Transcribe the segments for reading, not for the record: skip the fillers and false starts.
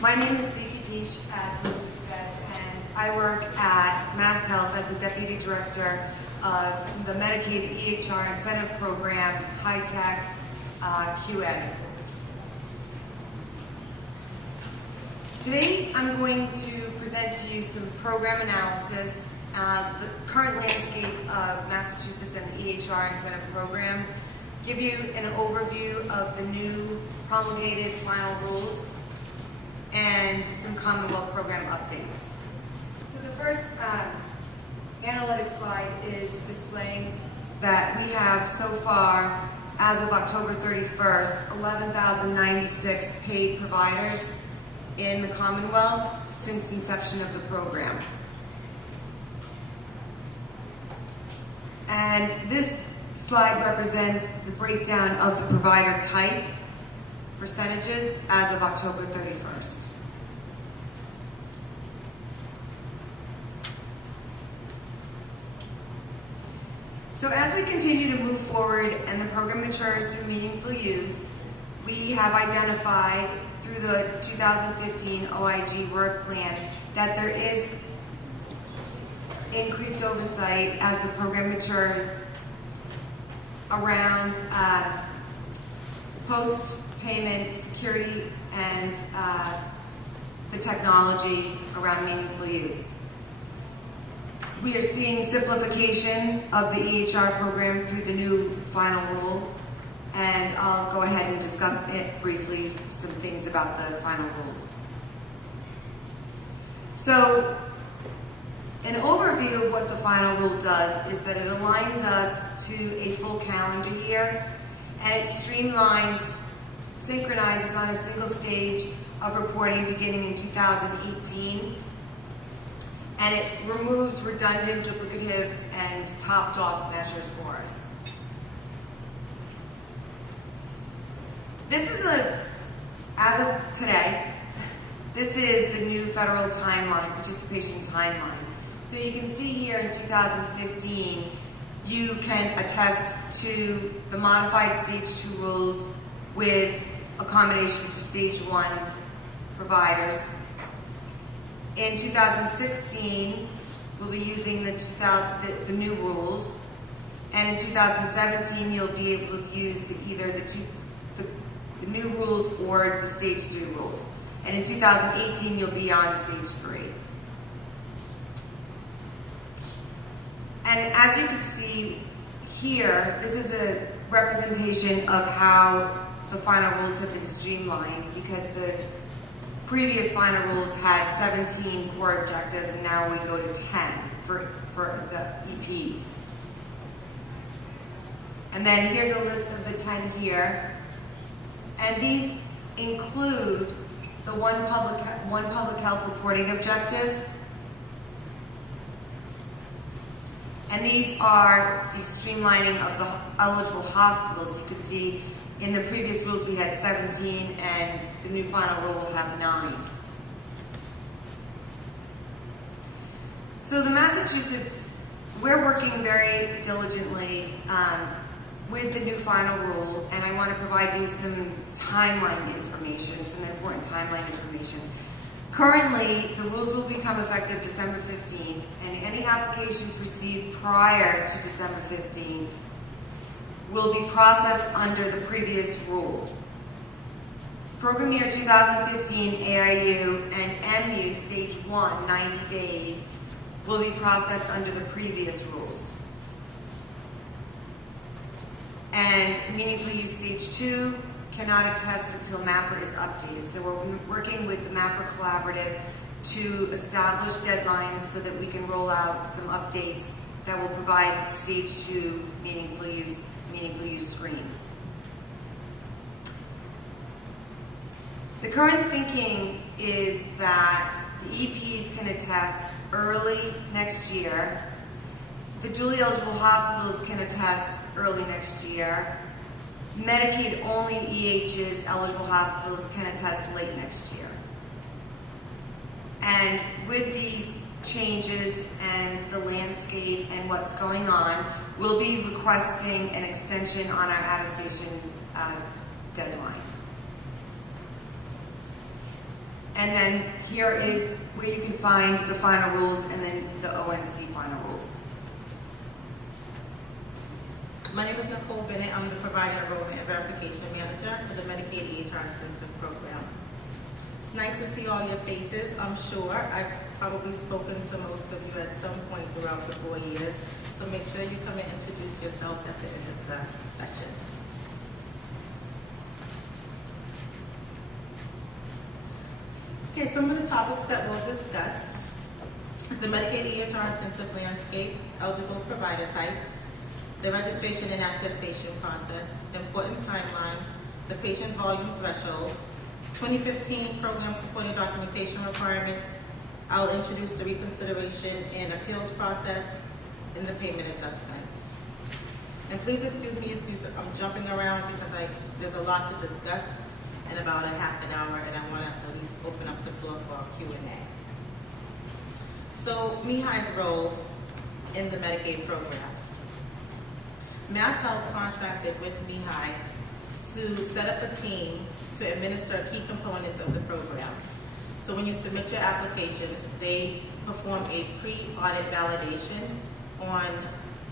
My name is Stacy Piszcz, as Elizabeth said, and I work at Mass Health as a Deputy Director of the Medicaid EHR Incentive Program, HITECH QA. Today I'm going to present to you some program analysis, the current landscape of Massachusetts and the EHR Incentive Program, give you an overview of the new promulgated final rules, and some Commonwealth program updates. So the first analytic slide is displaying that we have so far, as of October 31st, 11,096 paid providers in the Commonwealth since inception of the program. And this slide represents the breakdown of the provider type percentages as of October 31st. So as we continue to move forward and the program matures through meaningful use, we have identified through the 2015 OIG work plan that there is increased oversight as the program matures around post-payment security and the technology around meaningful use. We are seeing simplification of the EHR program through the new final rule, and I'll go ahead and discuss it briefly, some things about the final rules. So, an overview of what the final rule does is that it aligns us to a full calendar year, and it streamlines, synchronizes on a single stage of reporting beginning in 2018, and it removes redundant, duplicative, and topped-off measures for us. This is as of today, this is the new federal timeline, participation timeline. So you can see here in 2015, you can attest to the modified Stage 2 rules with accommodations for Stage 1 providers. In 2016, we'll be using the new rules, and in 2017, you'll be able to use either the new rules or the Stage 3 rules. And in 2018, you'll be on Stage 3. And as you can see here, this is a representation of how the final rules have been streamlined, because the previous final rules had 17 core objectives, and now we go to 10 for the EPs. And then here's a list of the 10 here. And these include the one public health reporting objective. And these are the streamlining of the eligible hospitals. You can see in the previous rules we had 17, and the new final rule will have 9. So the Massachusetts, we're working very diligently with the new final rule, and I want to provide you some timeline information, some important timeline information. Currently, the rules will become effective December 15th, and any applications received prior to December 15th will be processed under the previous rule. Program year 2015 AIU and MU Stage 1, 90 days, will be processed under the previous rules. And meaningfully used Stage 2 cannot attest until MAPR is updated. So we're working with the MAPR Collaborative to establish deadlines so that we can roll out some updates that will provide Stage 2 meaningful use screens. The current thinking is that the EPs can attest early next year. The dually eligible hospitals can attest early next year. Medicaid-only EHS eligible hospitals can attest late next year. And with these changes and the landscape and what's going on, we'll be requesting an extension on our attestation deadline. And then here is where you can find the final rules and then the ONC final rules. My name is Nicole Bennett. I'm the Provider Enrollment Verification Manager for the Medicaid EHR Intensive Program. It's nice to see all your faces. I'm sure I've probably spoken to most of you at some point throughout the 4 years. So make sure you come and introduce yourselves at the end of the session. Okay, some of the topics that we'll discuss is the Medicaid EHR Intensive Landscape, eligible provider types, the registration and attestation process, important timelines, the patient volume threshold, 2015 program supporting documentation requirements. I'll introduce the Reconsideration and Appeals Process and the payment adjustments. And please excuse me if I'm jumping around because there's a lot to discuss in about a half an hour, and I want to at least open up the floor for Q&A. So MeHI's role in the Medicaid program. Mass Health contracted with MeHI to set up a team to administer key components of the program. So when you submit your applications, they perform a pre-audit validation on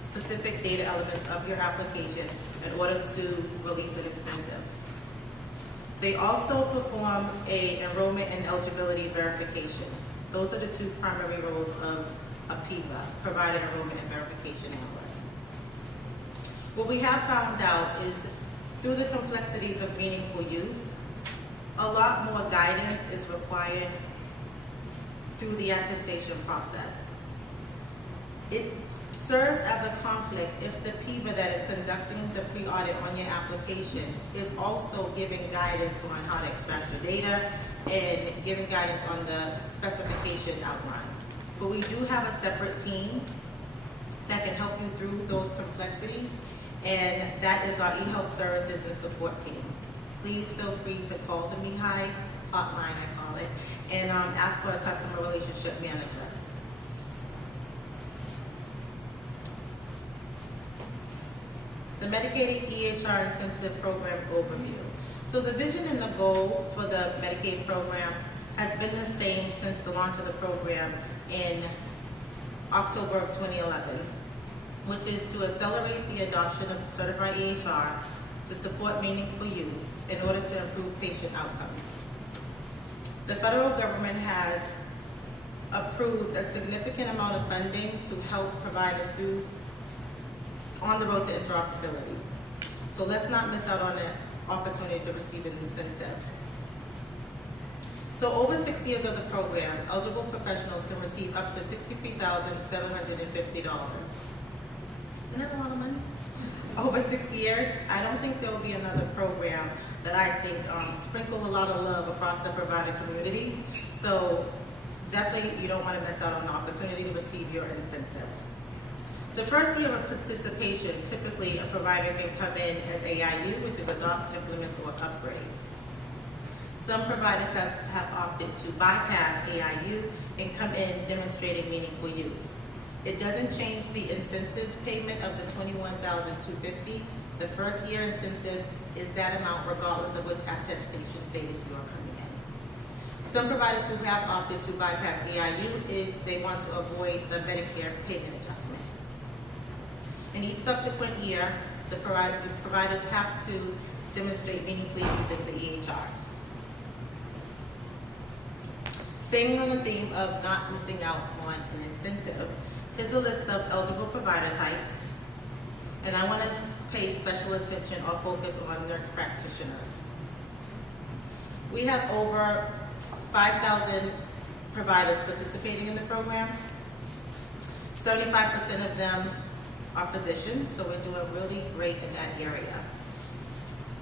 specific data elements of your application in order to release an incentive. They also perform a enrollment and eligibility verification. Those are the two primary roles of a PEVA, Provider Enrollment and Verification Analyst. What we have found out is through the complexities of meaningful use, a lot more guidance is required through the attestation process. It serves as a conflict if the PEVA that is conducting the pre-audit on your application is also giving guidance on how to extract your data and giving guidance on the specification outlines. But we do have a separate team that can help you through those complexities, and that is our eHealth Services and Support team. Please feel free to call the MeHI hotline, I call it, and ask for a customer relationship manager. The Medicaid EHR Incentive Program Overview. So the vision and the goal for the Medicaid program has been the same since the launch of the program in October of 2011, which is to accelerate the adoption of certified EHR to support meaningful use in order to improve patient outcomes. The federal government has approved a significant amount of funding to help providers through on the road to interoperability. So let's not miss out on the opportunity to receive an incentive. So over 6 years of the program, eligible professionals can receive up to $63,750. Isn't that a lot of money? Over 6 years, I don't think there will be another program that I think sprinkle a lot of love across the provider community. So definitely you don't want to miss out on the opportunity to receive your incentive. The first year of participation, typically a provider can come in as AIU, which is adopt, implement, or upgrade. Some providers have opted to bypass AIU and come in demonstrating meaningful use. It doesn't change the incentive payment of the $21,250. The first year incentive is that amount regardless of which attestation phase you are coming in. Some providers who have opted to bypass AIU is they want to avoid the Medicare payment adjustment. In each subsequent year, the providers have to demonstrate meaningfully using the EHR. Staying on the theme of not missing out on an incentive, here's a list of eligible provider types, and I want to pay special attention or focus on nurse practitioners. We have over 5,000 providers participating in the program. 75% of them are physicians, so we're doing really great in that area.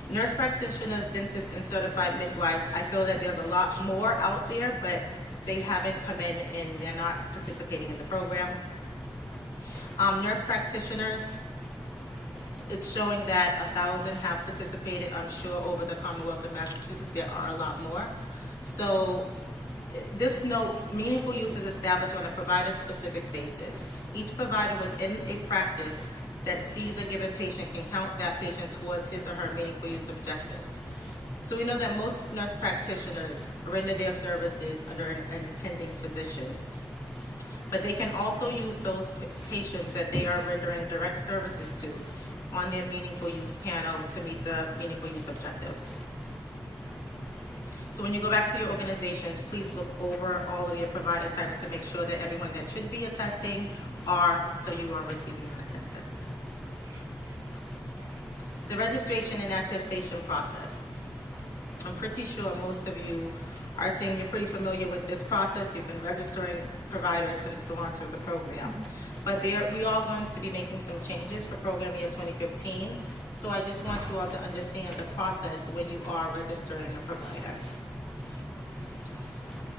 Nurse practitioners, dentists, and certified midwives, I feel that there's a lot more out there, but they haven't come in and they're not participating in the program. Nurse practitioners, it's showing that 1,000 have participated. I'm sure over the Commonwealth of Massachusetts there are a lot more. So this note, meaningful use is established on a provider-specific basis. Each provider within a practice that sees a given patient can count that patient towards his or her meaningful use objectives. So we know that most nurse practitioners render their services under an attending physician, but they can also use those patients that they are rendering direct services to on their meaningful use panel to meet the meaningful use objectives. So when you go back to your organizations, please look over all of your provider types to make sure that everyone that should be attesting are, so you are receiving an incentive. The registration and attestation process. I'm pretty sure most of you are saying you're pretty familiar with this process. You've been registering providers since the launch of the program. But we are going to be making some changes for program year 2015. So I just want you all to understand the process when you are registering a provider.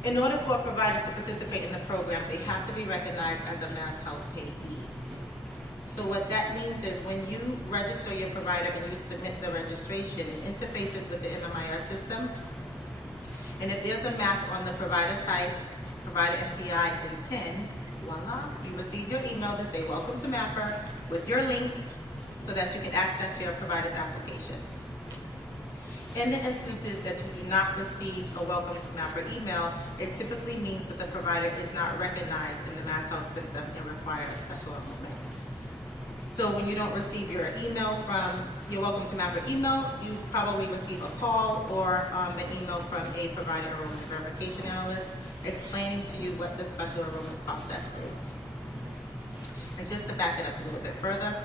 In order for a provider to participate in the program, they have to be recognized as a Mass Health payee. So what that means is when you register your provider and you submit the registration, it interfaces with the MMIS system. And if there's a match on the provider type, provider MPI, and TIN, voila, you receive your email to say, welcome to MAPR, with your link so that you can access your provider's application. In the instances that you do not receive a welcome to MAPR email, it typically means that the provider is not recognized in the Mass Health system and requires a special enrollment. So when you don't receive your email from your welcome to MAPR email, you probably receive a call or an email from a provider enrollment verification analyst explaining to you what the special enrollment process is. And just to back it up a little bit further,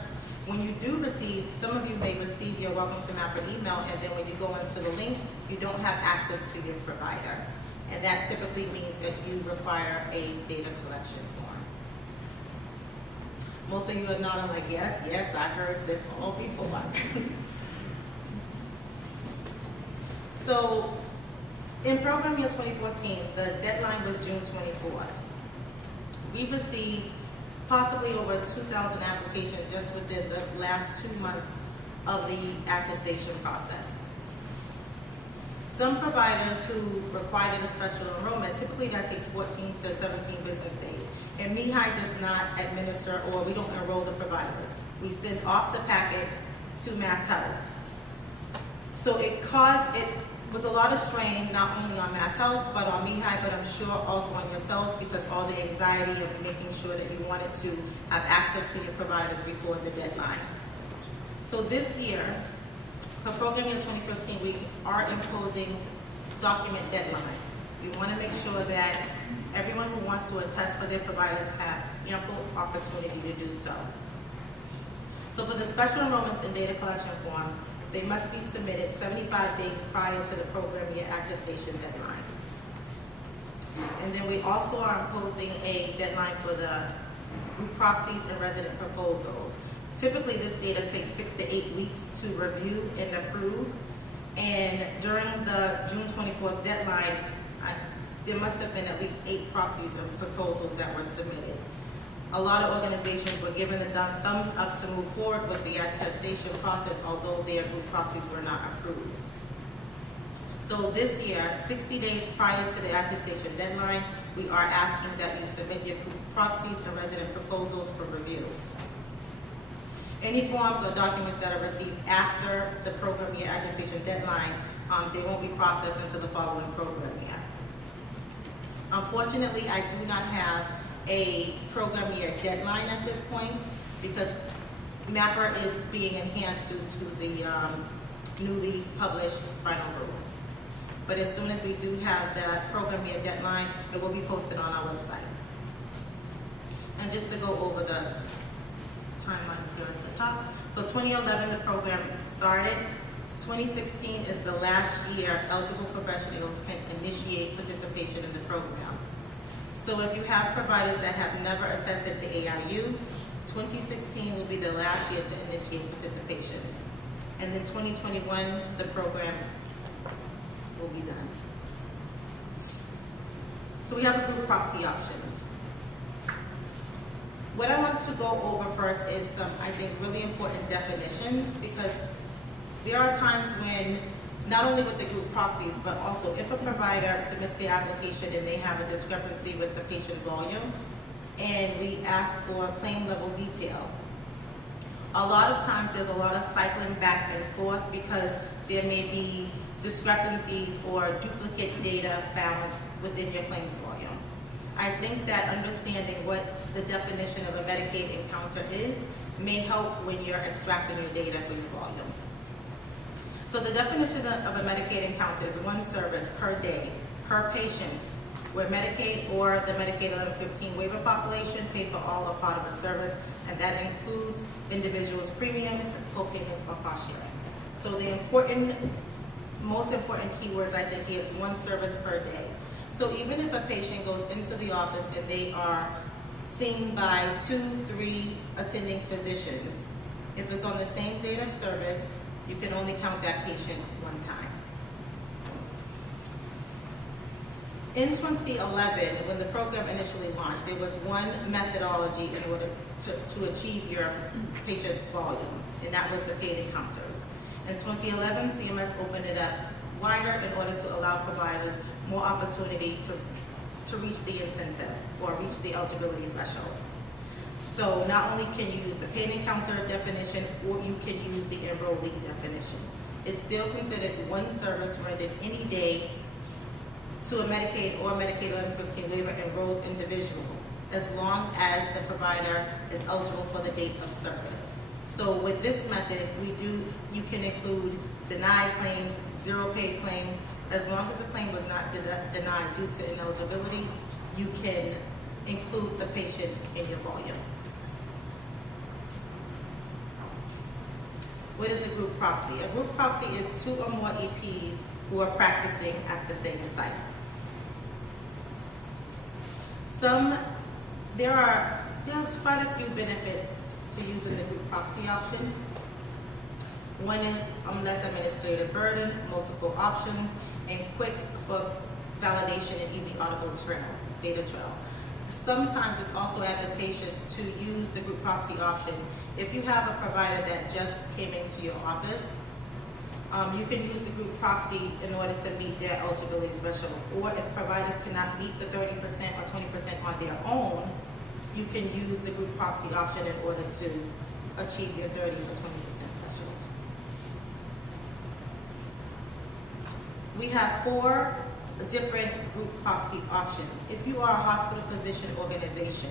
when you do receive, some of you may receive your welcome to MAPR email, and then when you go into the link, you don't have access to your provider. And that typically means that you require a data collection form. Most of you are nodding like, yes, yes, I heard this all before. So, in program year 2014, the deadline was June 24th. We received possibly over 2,000 applications just within the last 2 months of the attestation process. Some providers who required a special enrollment, typically that takes 14 to 17 business days. And MeHI does not administer, or we don't enroll the providers. We send off the packet to Mass Health. So it was a lot of strain, not only on Mass Health, but on MeHI, but I'm sure also on yourselves, because all the anxiety of making sure that you wanted to have access to your providers before the deadline. So this year, for program year 2015, we are imposing document deadline. We want to make sure that everyone who wants to attest for their providers has ample opportunity to do so. So for the special enrollments and data collection forms, they must be submitted 75 days prior to the program year attestation deadline. And then we also are imposing a deadline for the group proxies and resident proposals. Typically, this data takes 6 to 8 weeks to review and approve. And during the June 24th deadline, there must have been at least 8 proxies and proposals that were submitted. A lot of organizations were given the thumbs up to move forward with the attestation process, although their group proxies were not approved. So this year, 60 days prior to the attestation deadline, we are asking that you submit your group proxies and resident proposals for review. Any forms or documents that are received after the program year attestation deadline, they won't be processed until the following program year. Unfortunately, I do not have a program year deadline at this point because MAPR is being enhanced due to the newly published final rules. But as soon as we do have that program year deadline, it will be posted on our website. And just to go over the timelines here at the top. So 2011, the program started. 2016 is the last year eligible professionals can initiate participation in the program. So if you have providers that have never attested to AIU, 2016 will be the last year to initiate participation. And then 2021, the program will be done. So we have a group proxy options. What I want to go over first is some, I think, really important definitions, because there are times when, not only with the group proxies, but also if a provider submits the application and they have a discrepancy with the patient volume, and we ask for claim level detail. A lot of times there's a lot of cycling back and forth because there may be discrepancies or duplicate data found within your claims volume. I think that understanding what the definition of a Medicaid encounter is may help when you're extracting your data for your volume. So the definition of a Medicaid encounter is one service per day, per patient, where Medicaid or the Medicaid 1115 waiver population pay for all or part of a service, and that includes individuals' premiums, co-payments, or cost sharing. So the most important keywords I think is one service per day. So even if a patient goes into the office and they are seen by 2-3 attending physicians, if it's on the same date of service, you can only count that patient one time. In 2011, when the program initially launched, there was one methodology in order to achieve your patient volume, and that was the paid encounters. In 2011, CMS opened it up wider in order to allow providers more opportunity to reach the incentive or reach the eligibility threshold. So not only can you use the paid encounter definition, or you can use the enrollee definition. It's still considered one service rendered any day to a Medicaid or Medicaid 1115 waiver enrolled individual, as long as the provider is eligible for the date of service. So with this method, you can include denied claims, zero paid claims. As long as the claim was not denied due to ineligibility, you can include the patient in your volume. What is a group proxy? A group proxy is 2 or more EPs who are practicing at the same site. There's quite a few benefits to using the group proxy option. One is less administrative burden, multiple options, and quick for validation and easy auditable data trail. Sometimes it's also advantageous to use the group proxy option if you have a provider that just came into your office. You can use the group proxy in order to meet their eligibility threshold. Or if providers cannot meet the 30% or 20% on their own, you can use the group proxy option in order to achieve your 30 or 20% threshold. We have 4 different group proxy options. If you are a hospital physician organization,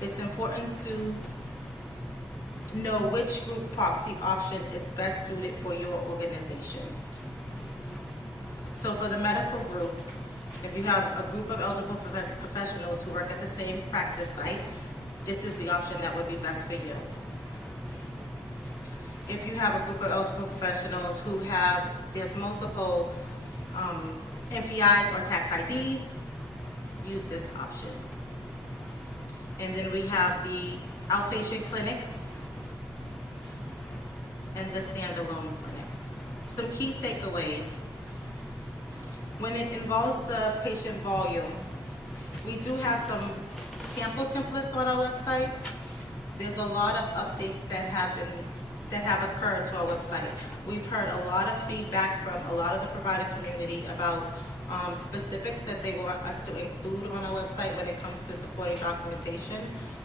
it's important to know which group proxy option is best suited for your organization. So for the medical group, if you have a group of eligible professionals who work at the same practice site, this is the option that would be best for you. If you have a group of eligible professionals who there's multiple MPIs or tax IDs, use this option. And then we have the outpatient clinics and the standalone clinics. Some key takeaways. When it involves the patient volume, we do have some sample templates on our website. There's a lot of updates that have occurred to our website. We've heard a lot of feedback from a lot of the provider community about specifics that they want us to include on our website when it comes to supporting documentation.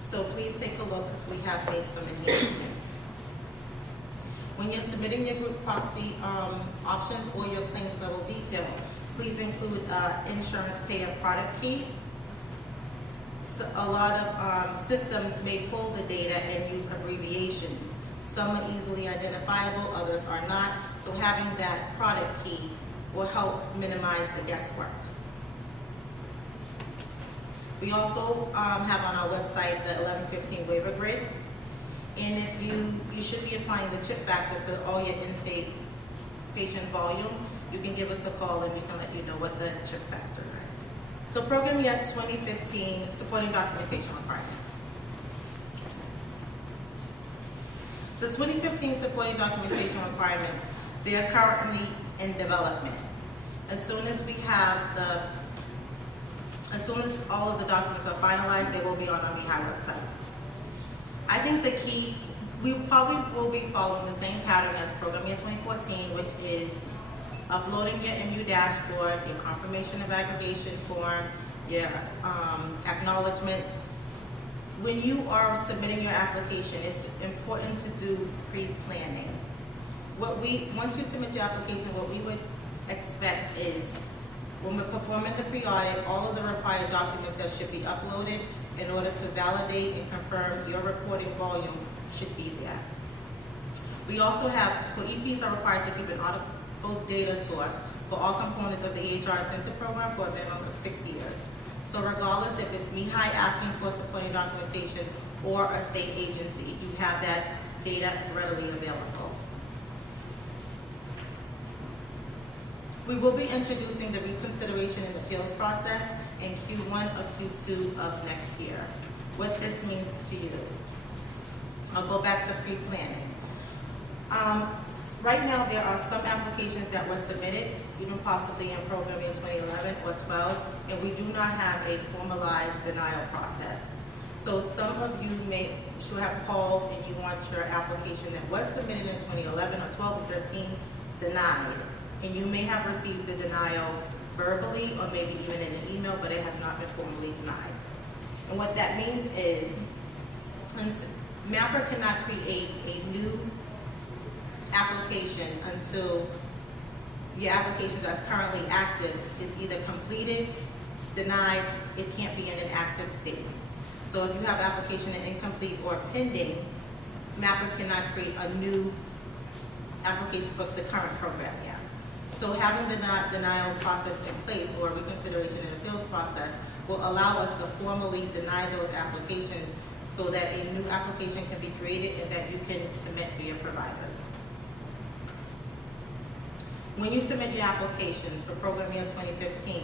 So please take a look because we have made some enhancements. When you're submitting your group proxy options or your claims level detail, please include insurance payer product key. So a lot of systems may pull the data and use abbreviations. Some are easily identifiable, others are not. So having that product key will help minimize the guesswork. We also have on our website the 1115 waiver grid. And if you should be applying the CHIP factor to all your in-state patient volume, you can give us a call and we can let you know what the CHIP factor is. So Program Year 2015 supporting documentation requirements. So 2015 supporting documentation requirements, they are currently in development. As soon as all of the documents are finalized, they will be on our MeHI website. I think the key, we probably will be following the same pattern as Program Year 2014, which is uploading your MU dashboard, your confirmation of aggregation form, your acknowledgements. When you are submitting your application, it's important to do pre-planning. Once you submit your application, what we would expect is when we're performing the pre-audit, all of the required documents that should be uploaded in order to validate and confirm your reporting volumes should be there. We also have, so EPs are required to keep an auditable data source for all components of the EHR incentive program for a minimum of 6 years. So regardless if it's MeHI asking for supporting documentation or a state agency, you have that data readily available. We will be introducing the Reconsideration and Appeals Process in Q1 or Q2 of next year. What this means to you. I'll go back to pre-planning. Right now, there are some applications that were submitted, even possibly in program year 2011 or 12, and we do not have a formalized denial process. So some of you should have called and you want your application that was submitted in 2011 or 12 or 13 denied, and you may have received the denial verbally or maybe even in an email, but it has not been formally denied. And what that means is, MAPR cannot create a new application until your application that's currently active is either completed, it's denied, it can't be in an active state. So if you have application incomplete or pending, MAPR cannot create a new application for the current program yet. So having the denial process in place, or reconsideration and appeals process, will allow us to formally deny those applications so that a new application can be created and that you can submit for your providers. When you submit your applications for program year 2015,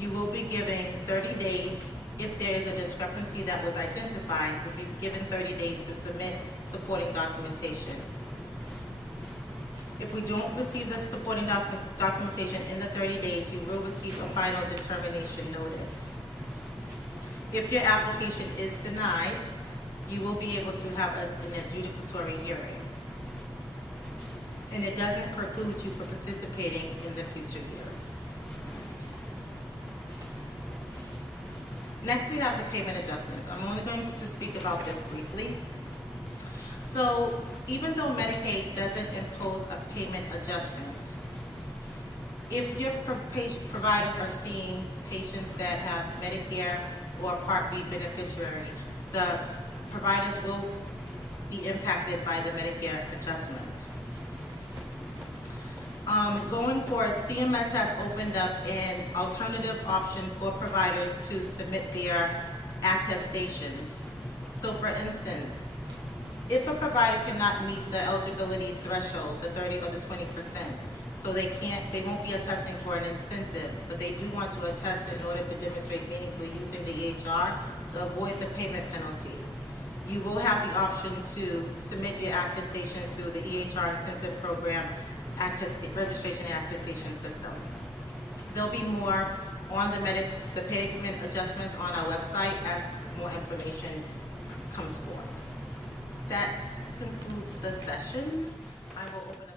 you will be given 30 days. If there is a discrepancy that was identified, you'll be given 30 days to submit supporting documentation. If we don't receive the supporting documentation in the 30 days, you will receive a final determination notice. If your application is denied, you will be able to have an adjudicatory hearing. And it doesn't preclude you from participating in the future years. Next, we have the payment adjustments. I'm only going to speak about this briefly. So even though Medicaid doesn't impose a payment adjustment, if your providers are seeing patients that have Medicare or Part B beneficiary, the providers will be impacted by the Medicare adjustment. Going forward, CMS has opened up an alternative option for providers to submit their attestations. So for instance, if a provider cannot meet the eligibility threshold, the 30 or the 20%, so they won't be attesting for an incentive, but they do want to attest in order to demonstrate meaningfully using the EHR to avoid the payment penalty. You will have the option to submit your attestations through the EHR incentive program registration and attestation system. There'll be more on the payment adjustments on our website as more information comes forward. That concludes the session. I will open